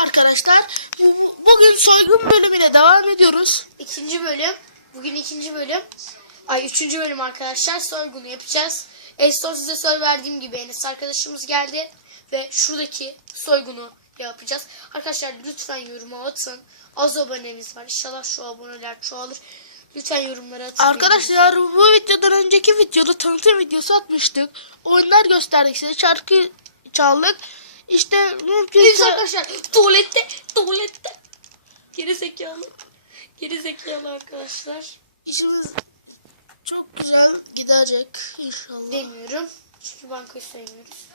arkadaşlar. Bu- bu- Bugün soygun bölümüne devam ediyoruz. İkinci bölüm. Bugün ikinci bölüm. Ay üçüncü bölüm arkadaşlar. Soygunu yapacağız. En son size söz verdiğim gibi Enes arkadaşımız geldi. Ve şuradaki soygunu yapacağız. Arkadaşlar lütfen yoruma atın. Az abonemiz var. İnşallah şu aboneler çoğalır. Lütfen yorumlara atın. Arkadaşlar bu videodan önceki videoda tanıtım videosu atmıştık. Oyunlar gösterdik size. Şarkı çaldık. İşte Biz mümkünse... arkadaşlar tuvalette tuvalette. Geri zekalı. Geri zekalı arkadaşlar. işimiz çok güzel gidecek inşallah. Demiyorum. Çünkü bankayı saymıyoruz.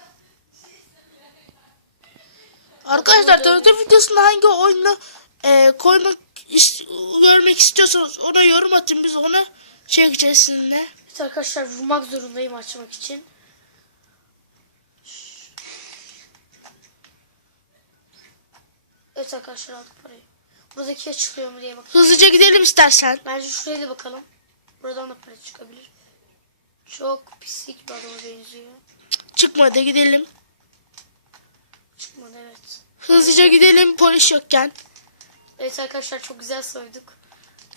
Arkadaşlar tanıtım videosunda hangi oyunu e, koymak is- görmek istiyorsanız ona yorum atın biz onu çekeceğiz sizinle. Evet arkadaşlar vurmak zorundayım açmak için. Evet arkadaşlar aldık parayı. Buradaki açılıyor mu diye bak. Hızlıca gidelim istersen. Bence şuraya da bakalım. Buradan da para çıkabilir. Çok pislik bir adama benziyor. Çıkmadı gidelim. Çıkmadı evet. Hızlıca gidelim polis yokken. Evet arkadaşlar çok güzel soyduk.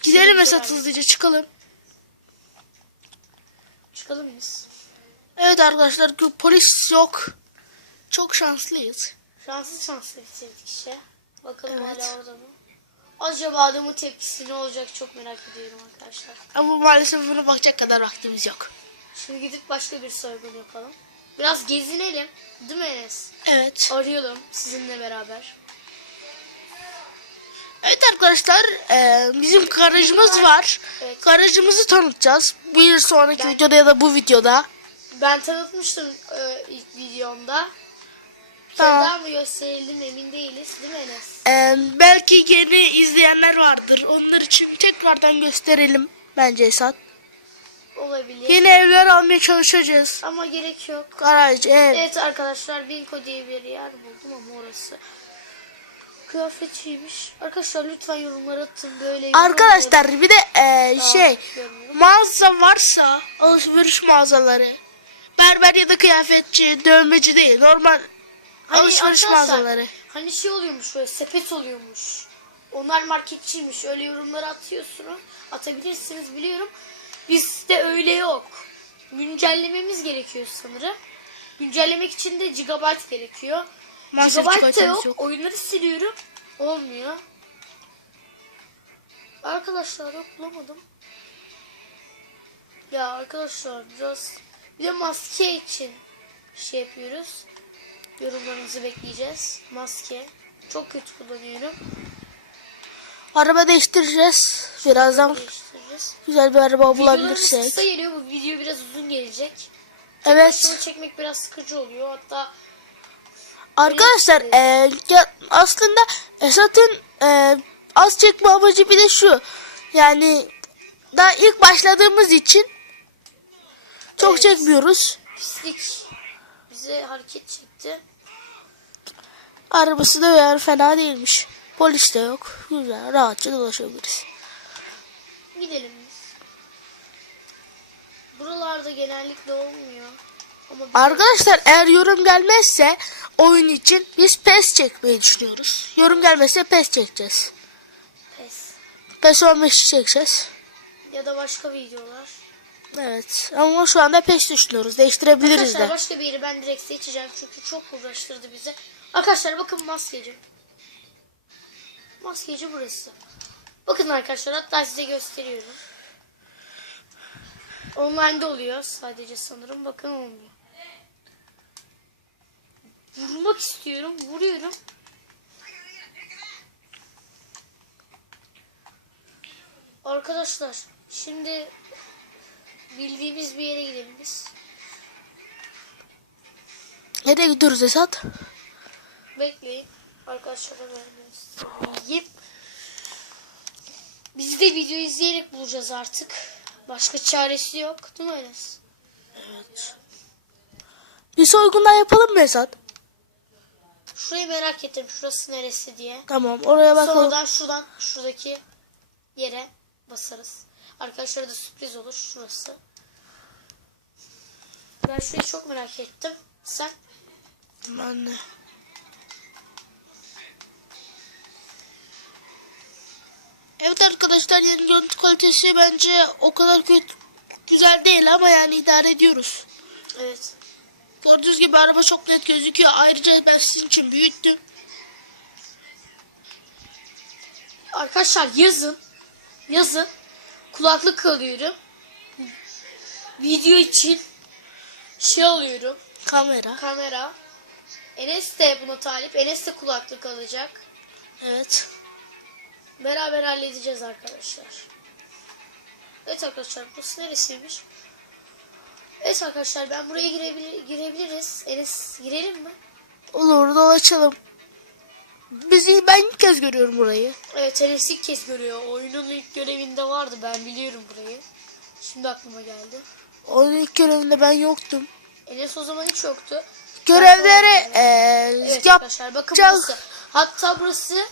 Gidelim Şimdi Esat hızlıca çıkalım. Çıkalım biz. Evet arkadaşlar polis yok. Çok şanslıyız. Şanssız şanslı bitirdik işte. Bakalım Evet. hala orada mı? Acaba adamın tepkisi ne olacak çok merak ediyorum arkadaşlar. Ama maalesef buna bakacak kadar vaktimiz yok. Şimdi gidip başka bir soygun yapalım. Biraz gezinelim. Değil mi Enes? Evet. Arayalım sizinle beraber. Evet arkadaşlar e, bizim garajımız var. Evet. Garajımızı tanıtacağız. Bir sonraki Ben- videoda ya da bu videoda. Ben tanıtmıştım e, ilk videomda. Kere daha mı gösterelim emin değiliz. Değil mi Enes? E, belki yeni izleyenler vardır. Onlar için tekrardan gösterelim bence Esat. Olabilir. Yeni evler almaya çalışacağız. Ama gerek yok. Garaj, ev. Evet arkadaşlar Binko diye bir yer buldum ama orası kıyafetçiymiş. Arkadaşlar lütfen yorumlara atın böyle. yorum Arkadaşlar bir de e, şey görmüyorum. mağaza varsa alışveriş mağazaları berber ya da kıyafetçi dövmeci değil normal Hani alışveriş arkadaşlar, mağazaları. Hani şey oluyormuş böyle sepet oluyormuş. Onlar marketçiymiş. Öyle yorumları atıyorsunuz. Atabilirsiniz biliyorum. Bizde öyle yok. Güncellememiz gerekiyor sanırım. Güncellemek için de gigabyte gerekiyor. Maalesef gigabyte gigabyte'imiz yok. yok. Oyunları siliyorum. Olmuyor. Arkadaşlar yok bulamadım. Ya arkadaşlar biraz bir de maske için şey yapıyoruz. Yorumlarınızı bekleyeceğiz. Maske. Çok kötü kullanıyorum. Araba değiştireceğiz. Birazdan Değiştireceğiz. güzel bir araba Videolarımız bulabilirsek. kısa geliyor. Bu video biraz uzun gelecek. Evet. Şunu çekmek biraz sıkıcı oluyor. Hatta Arkadaşlar e, ya aslında Esat'ın e, az çekme amacı bir de şu. Yani daha ilk başladığımız için çok Evet. çekmiyoruz. pislik bize hareket çekti. Arabası da yani fena değilmiş. Polis de yok. Güzel rahatça dolaşabiliriz. Gidelim biz. Buralarda genellikle olmuyor. Ama Arkadaşlar eğer yorum gelmezse oyun için biz PES çekmeyi düşünüyoruz. Yorum gelmezse PES çekeceğiz. pes. PES 15 çekeceğiz. Ya da başka videolar. Evet ama şu anda PES düşünüyoruz. Değiştirebiliriz Arkadaşlar de. başka bir yeri ben direkt seçeceğim çünkü çok uğraştırdı bize. Arkadaşlar bakın maskeci. Maskeci burası. Bakın arkadaşlar hatta size gösteriyorum. Online'da oluyor sadece sanırım. Bakın olmuyor. Vurmak istiyorum. Vuruyorum. Arkadaşlar şimdi bildiğimiz bir yere gidelim biz. Nereye gidiyoruz Esat? Bekleyin. Arkadaşlara vermeyeyim. Biz de video izleyerek bulacağız artık. Başka çaresi yok. Değil mi Enes? Evet. Bir soygundan yapalım mı Esat? Şurayı merak ettim. Şurası neresi diye. Tamam oraya bakalım. Sonradan şuradan şuradaki yere basarız. Arkadaşlara da sürpriz olur. Şurası. Ben şurayı çok merak ettim. Sen? Ben de. Evet arkadaşlar yeni görüntü kalitesi bence o kadar kötü güzel değil ama yani idare ediyoruz. Evet. Gördüğünüz gibi araba çok net gözüküyor. Ayrıca ben sizin için büyüttüm. Arkadaşlar yazın yazın kulaklık alıyorum. Video için şey alıyorum. Kamera. Kamera. Enes de buna talip. Enes de kulaklık alacak. Evet. Beraber halledeceğiz arkadaşlar. Evet arkadaşlar burası neresiymiş? Evet arkadaşlar ben buraya girebilir, girebiliriz. Enes girelim mi? Olur dolaşalım. Bizi ben ilk kez görüyorum burayı. Evet Enes ilk kez görüyor. Oyunun ilk görevinde vardı ben biliyorum burayı. Şimdi aklıma geldi. Onun ilk görevinde ben yoktum. Enes o zaman hiç yoktu. Görevleri eee Evet yap. arkadaşlar bakın yapacak- burası. Hatta burası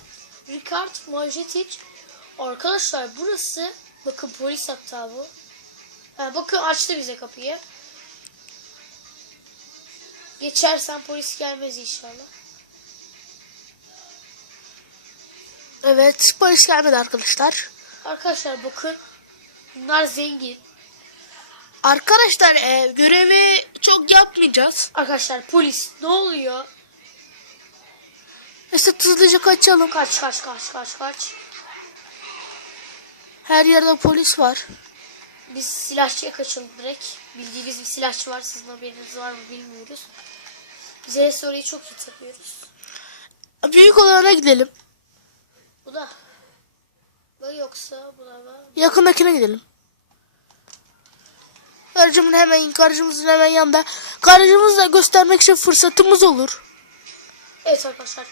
Ricard Majetic. Arkadaşlar burası bakın polis hatta bu. Ha, bakın açtı bize kapıyı. Geçersen polis gelmez inşallah. Evet polis gelmedi arkadaşlar. Arkadaşlar bakın. Bunlar zengin. Arkadaşlar eee, görevi çok yapmayacağız. Arkadaşlar polis ne oluyor? Esat hızlıca kaçalım. Kaç kaç kaç kaç kaç. Her yerde polis var. Biz silahçıya kaçalım direkt. Bildiğimiz bir silahçı var. Sizin haberiniz var mı bilmiyoruz. Biz Enes orayı çok iyi takıyoruz. Büyük olana gidelim. Bu da. Bu yoksa bu da var. Yakındakine gidelim. Garajımın hemen, garajımızın hemen yanında. Garajımızı da göstermek için fırsatımız olur. Evet arkadaşlar.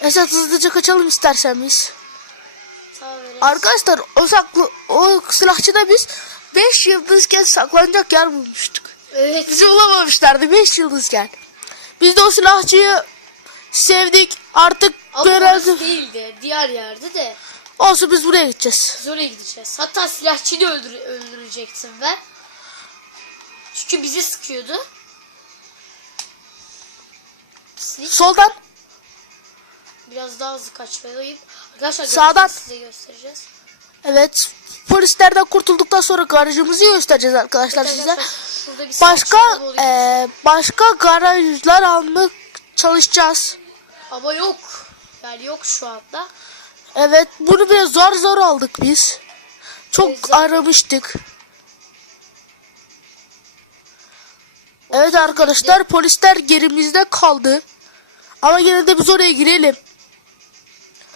Esat hızlıca kaçalım istersen biz. Arkadaşlar o saklı, o silahçıda biz 5 yıldızken saklanacak yer bulmuştuk. Evet. Bizi bulamamışlardı 5 yıldızken. Biz de o silahçıyı sevdik. Artık Ama biraz orası değildi. Diğer yerde de. olsun biz buraya gideceğiz. Biz oraya gideceğiz. Hatta silahçıyı öldür öldürecektim ben. Çünkü bizi sıkıyordu. Sneak Soldan biraz daha hızlı kaçmalıyım. Arkadaşlar Sağdan. size göstereceğiz. evet polislerden kurtulduktan sonra garajımızı göstereceğiz arkadaşlar Evet size. arkadaşlar, şurada bir silahçı Başka oluyor. eee, başka garajlar almak çalışacağız. Ama yok. Yani yok şu anda. Evet bunu biraz zor zor aldık biz. Çok Evet, aramıştık. Evet arkadaşlar polisler gerimizde kaldı. Ama yine de biz oraya girelim.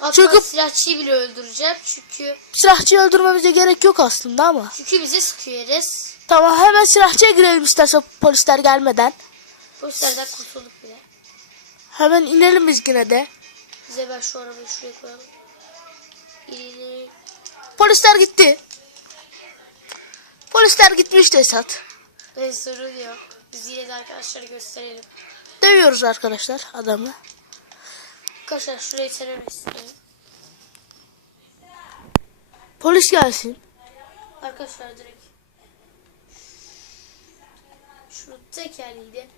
Hatta Çünkü- silahçıyı bile öldüreceğim. Çünkü Silahçıyı öldürmemize gerek yok aslında ama. çünkü bize sıkıyor Enes. Tamam hemen silahçıya girelim istersen polisler gelmeden. Polislerden kurtulduk. Hemen inelim biz yine de. Bize ben şu arabayı şuraya koyalım. İleri. Polisler gitti. Polisler gitmişti Esat. Ben sorun yok. Biz yine de arkadaşlara gösterelim. Dövüyoruz arkadaşlar adamı. Arkadaşlar şurayı terör istedim. Polis gelsin. Arkadaşlar direkt. Şunu tekerliydi.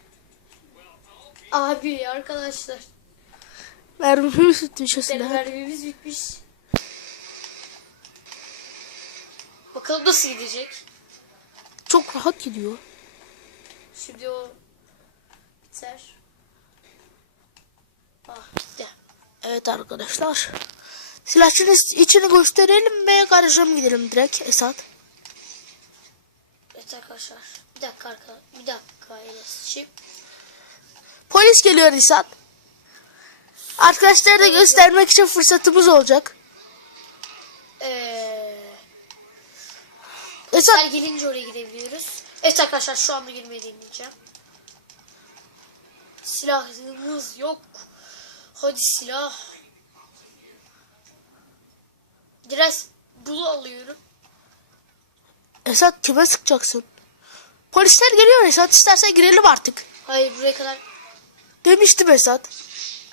Abi arkadaşlar. Mermimiz bitmiş silah. Mermimiz bitmiş. Bakalım nasıl gidecek. Çok rahat gidiyor. Şimdi o biter. Ah. Evet arkadaşlar. Silahçının içini gösterelim mi garaja mı gidelim direkt Esat? Evet arkadaşlar. Bir dakika arka, bir dakika Enes'ciğim. Polis geliyor Esat. Arkadaşlara da göstermek için fırsatımız olacak. Eee... Esat Polisler gelince oraya gidebiliyoruz. Evet arkadaşlar şu anda girmeyi deneyeceğim. Silahımız yok. Hadi silah. Biraz bulu alıyorum. Esat kime sıkacaksın? Polisler geliyor Esat istersen girelim artık. Hayır buraya kadar. Demiştim Esat.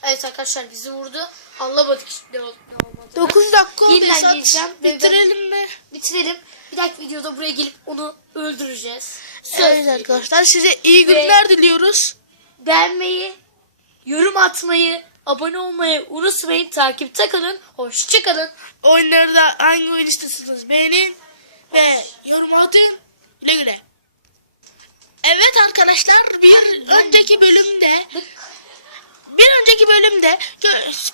Evet arkadaşlar bizi vurdu. Anlamadık ne, ne olmadı. 9 dakika oldu Yeniden Esat. geleceğim ve ben- Bitirelim mi? Bitirelim. Bir dahaki videoda buraya gelip onu öldüreceğiz. Söz Evet veriyorum. arkadaşlar size iyi günler diliyoruz. Beğenmeyi, yorum atmayı, abone olmayı unutmayın. Takipte kalın. Hoşçakalın. Oyunları da hangi oyun istiyorsanız beğenin ve yorum atın. Güle güle. Evet arkadaşlar bir önceki bölümde bir önceki bölümde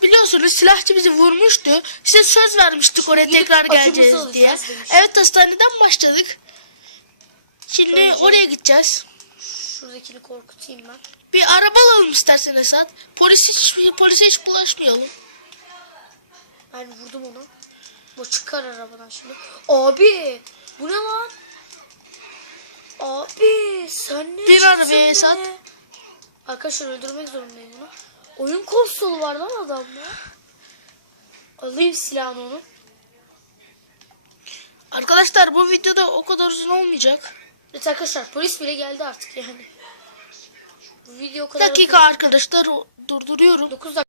biliyorsunuz silahçı bizi vurmuştu. Size söz vermiştik oraya Gidip tekrar geleceğiz diye. Evet hastaneden başladık. Şimdi Önce- oraya gideceğiz. Şuradakini korkutayım ben. Bir araba alalım istersen Esat. Polis hiç, polise hiç bulaşmayalım. Ben vurdum onu. Bu çıkar arabadan şimdi. Abi bu ne lan? Abi sen ne çıktın arabaya be? Esat. Arkadaşlar öldürmek zorundayım bunu. Oyun konsolu var lan adamda. Alayım silahını onu. Arkadaşlar bu videoda o kadar uzun olmayacak. Evet arkadaşlar polis bile geldi artık yani. Bu video o Bir kadar dakika arkadaşlar durduruyorum. 9 dakika.